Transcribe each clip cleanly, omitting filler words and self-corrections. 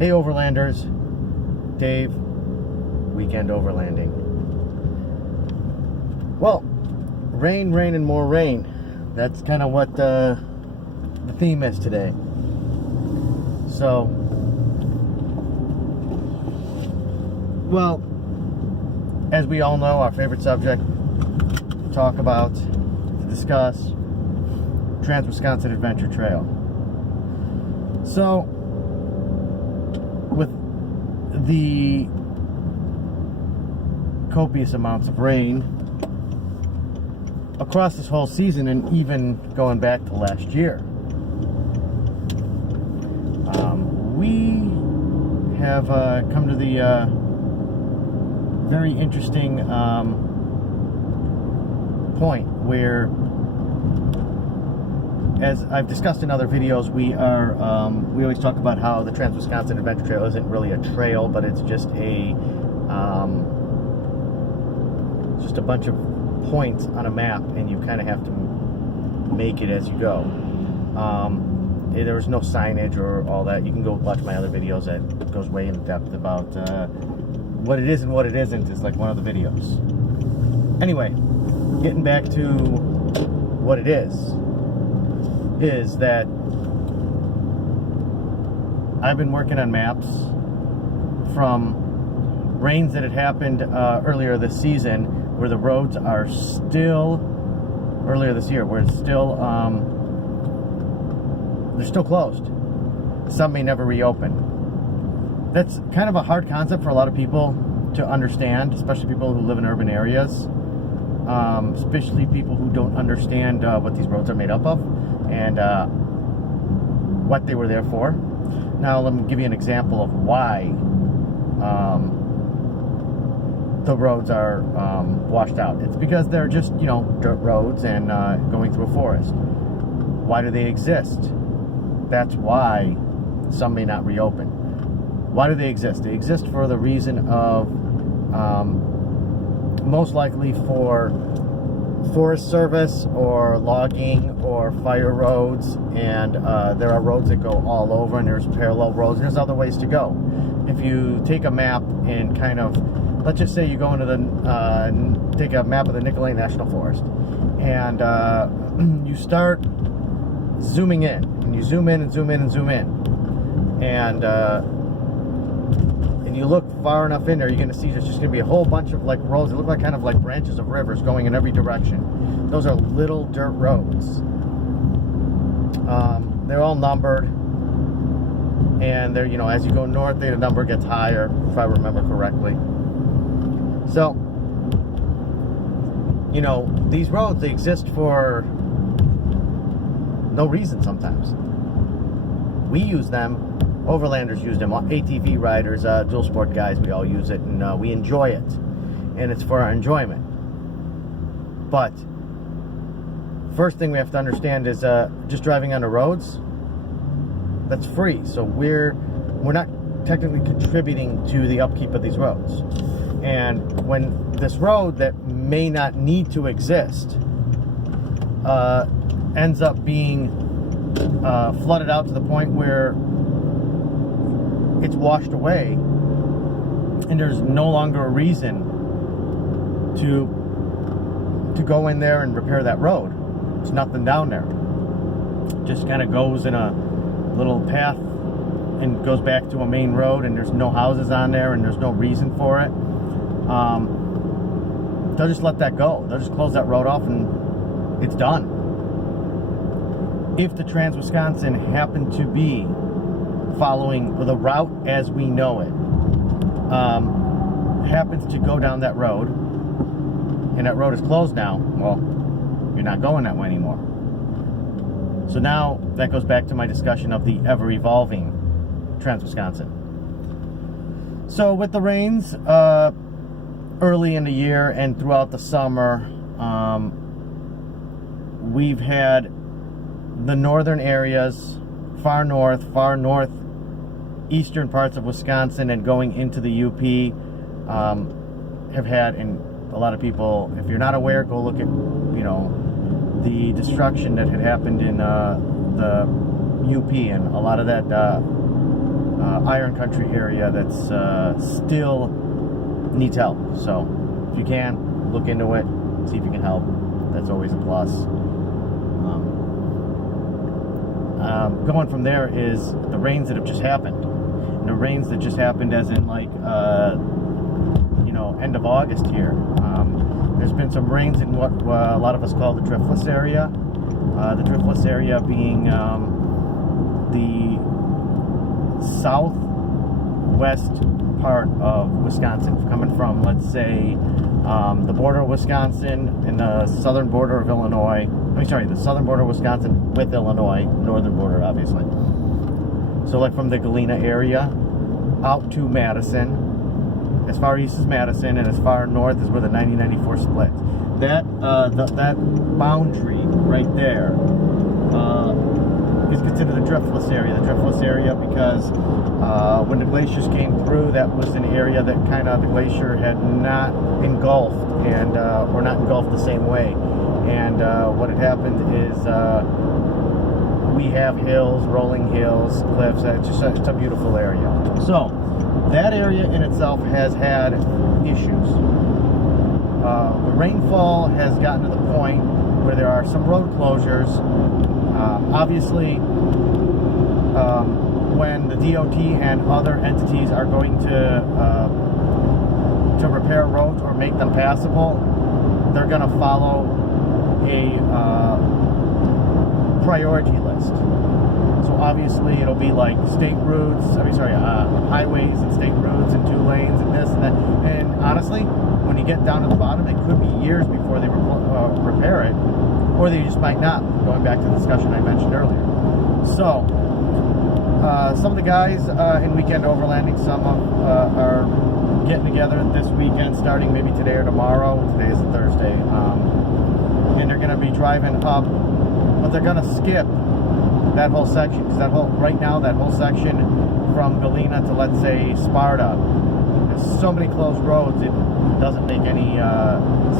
Hey Overlanders, Dave, Weekend Overlanding. Well, rain, rain, and more rain. That's kind of what the theme is today. So, well, as we all know, our favorite subject to talk about, to discuss, Trans-Wisconsin Adventure Trail. So, with the copious amounts of rain across this whole season, and even going back to last year, we have come to the very interesting point where, as I've discussed in other videos, we always talk about how the Trans-Wisconsin Adventure Trail isn't really a trail, but it's just a bunch of points on a map, and you kind of have to make it as you go. There was no signage or all that. You can go watch my other videos that goes way in depth about what it is and what it isn't. Is like one of the videos. Anyway, getting back to what it is that I've been working on maps from rains that had happened earlier this season, where the roads are still, earlier this year, where it's still, they're still closed. Some may never reopen. That's kind of a hard concept for a lot of people to understand, especially people who live in urban areas, especially people who don't understand what these roads are made up of and what they were there for. Now, let me give you an example of why the roads are washed out. It's because they're just, dirt roads and going through a forest. Why do they exist? That's why some may not reopen. Why do they exist? They exist for the reason of most likely for Forest Service or logging or fire roads, and there are roads that go all over, and there's parallel roads, and there's other ways to go. If you take a map and kind of, let's just say you go into take a map of the Nicolet National Forest, and you start zooming in, and you zoom in and zoom in and zoom in, and you look far enough in there, you're going to see there's just going to be a whole bunch of like roads that look like kind of like branches of rivers going in every direction. Those are little dirt roads. They're all numbered, and they're, as you go north, the number gets higher, if I remember correctly. So, these roads, they exist for no reason sometimes. We use them. Overlanders use them. ATV riders, dual sport guys, we all use it, and we enjoy it. And it's for our enjoyment. But first thing we have to understand is just driving on the roads, that's free. So we're not technically contributing to the upkeep of these roads. And when this road that may not need to exist ends up being flooded out to the point where it's washed away, and there's no longer a reason to go in there and repair that road. There's nothing down there. It just kind of goes in a little path and goes back to a main road, and there's no houses on there, and there's no reason for it. They'll just let that go. They'll just close that road off, and it's done. If the Trans-Wisconsin happened to be following the route as we know it, happens to go down that road, and that road is closed now, well, you're not going that way anymore. So now that goes back to my discussion of the ever-evolving Trans-Wisconsin. So with the rains early in the year and throughout the summer, we've had the northern areas, far northeastern parts of Wisconsin and going into the UP, have had, and a lot of people, if you're not aware, go look at, the destruction that had happened in the UP, and a lot of that Iron Country area that's still needs help. So if you can, look into it, see if you can help. That's always a plus. Going from there is the rains that have just happened. And the rains that just happened as in like, end of August here. There's been some rains in what a lot of us call the driftless area. The driftless area being the southwest part of Wisconsin, coming from, let's say, the border of Wisconsin and the southern border of Illinois. The southern border of Wisconsin with Illinois, northern border, obviously. So, like from the Galena area out to Madison. As far east as Madison, and as far north is where the 90-94 splits. That boundary right there is considered the driftless area. The driftless area because when the glaciers came through, that was an area that kind of the glacier had not engulfed, and or not engulfed the same way. And what had happened is we have hills, rolling hills, cliffs. It's a beautiful area. So that area in itself has had issues. The rainfall has gotten to the point where there are some road closures. Obviously, when the DOT and other entities are going to repair roads or make them passable, they're going to follow a priority list. So obviously it'll be like state routes, highways and state routes and 2 lanes and this and that. And honestly, when you get down to the bottom, it could be years before they repair it, or they just might not, going back to the discussion I mentioned earlier. So, some of the guys in weekend overlanding, some are getting together this weekend, starting maybe today or tomorrow. Today is a Thursday. And they're going to be driving up, but they're going to skip that whole section, because right now that whole section from Galena to, let's say, Sparta, there's so many closed roads, it doesn't make any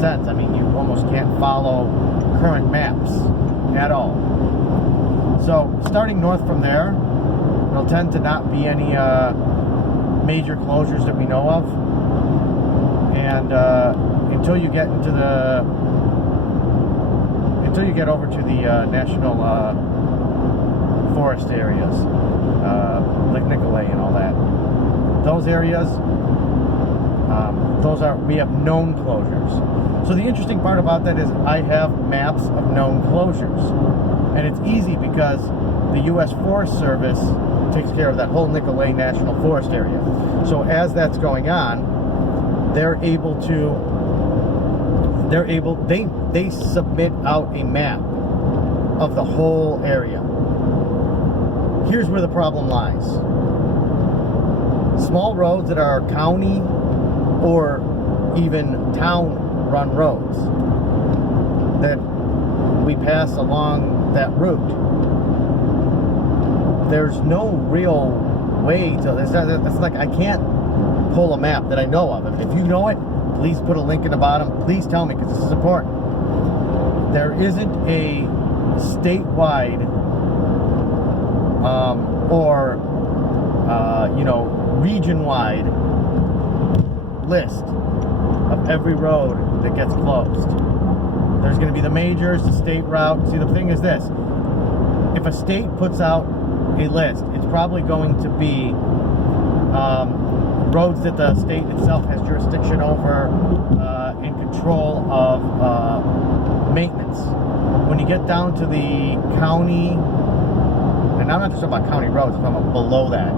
sense. I mean, you almost can't follow current maps at all. So starting north from there, there'll tend to not be any major closures that we know of, and until you get over to the national forest areas, like Nicolay and all that. Those areas, we have known closures. So the interesting part about that is I have maps of known closures, and it's easy because the U.S. Forest Service takes care of that whole Nicolay National Forest area. So as that's going on, they submit out a map of the whole area. Here's where the problem lies. Small roads that are county or even town-run roads that we pass along that route, there's no real way to... It's like I can't pull a map that I know of. If you know it, please put a link in the bottom. Please tell me, because this is important. There isn't a statewide or region-wide list of every road that gets closed. There's going to be the majors, the state route. See, the thing is this: if a state puts out a list, it's probably going to be roads that the state itself has jurisdiction over and control of maintenance. When you get down to the county, and I'm not just talking about county roads, I'm talking about below that,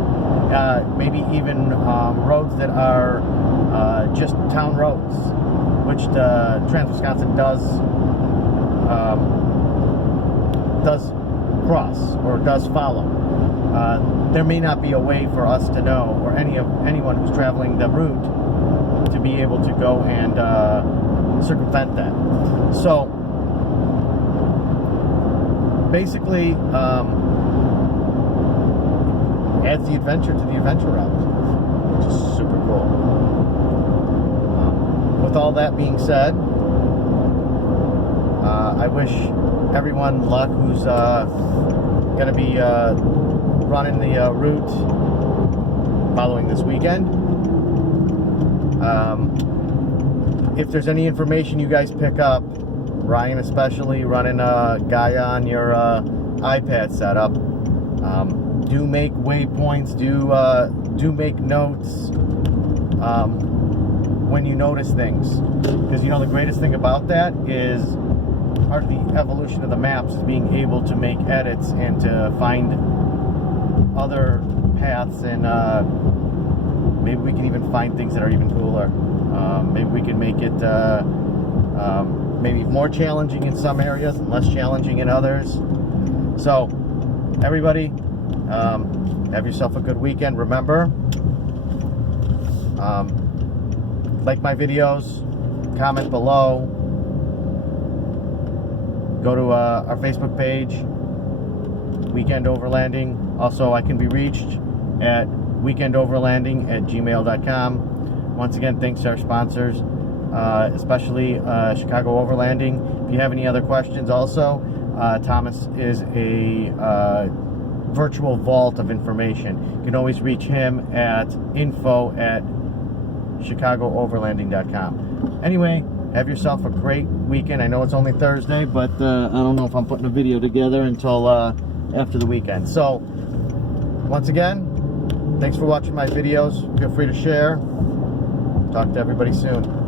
maybe even roads that are just town roads, which the Trans-Wisconsin does cross or does follow. There may not be a way for us to know, or anyone who's traveling the route, to be able to go and circumvent that. So basically, adds the adventure to the adventure route, which is super cool. With all that being said, I wish everyone luck who's going to be running the route following this weekend. If there's any information you guys pick up, Ryan especially, running a Gaia on your iPad setup, do make waypoints, do make notes when you notice things, because you know the greatest thing about that is part of the evolution of the maps is being able to make edits and to find other paths, and maybe we can even find things that are even cooler. Maybe we can make it maybe more challenging in some areas and less challenging in others. So everybody, have yourself a good weekend. Remember, like my videos, comment below, go to our Facebook page, Weekend Overlanding. Also, I can be reached at weekendoverlanding@gmail.com. Once again, thanks to our sponsors, especially Chicago Overlanding. If you have any other questions also, Thomas is a virtual vault of information. You can always reach him at info@chicagooverlanding.com. Anyway, have yourself a great weekend. I know it's only Thursday, but I don't know if I'm putting a video together until after the weekend. So, once again, thanks for watching my videos. Feel free to share. Talk to everybody soon.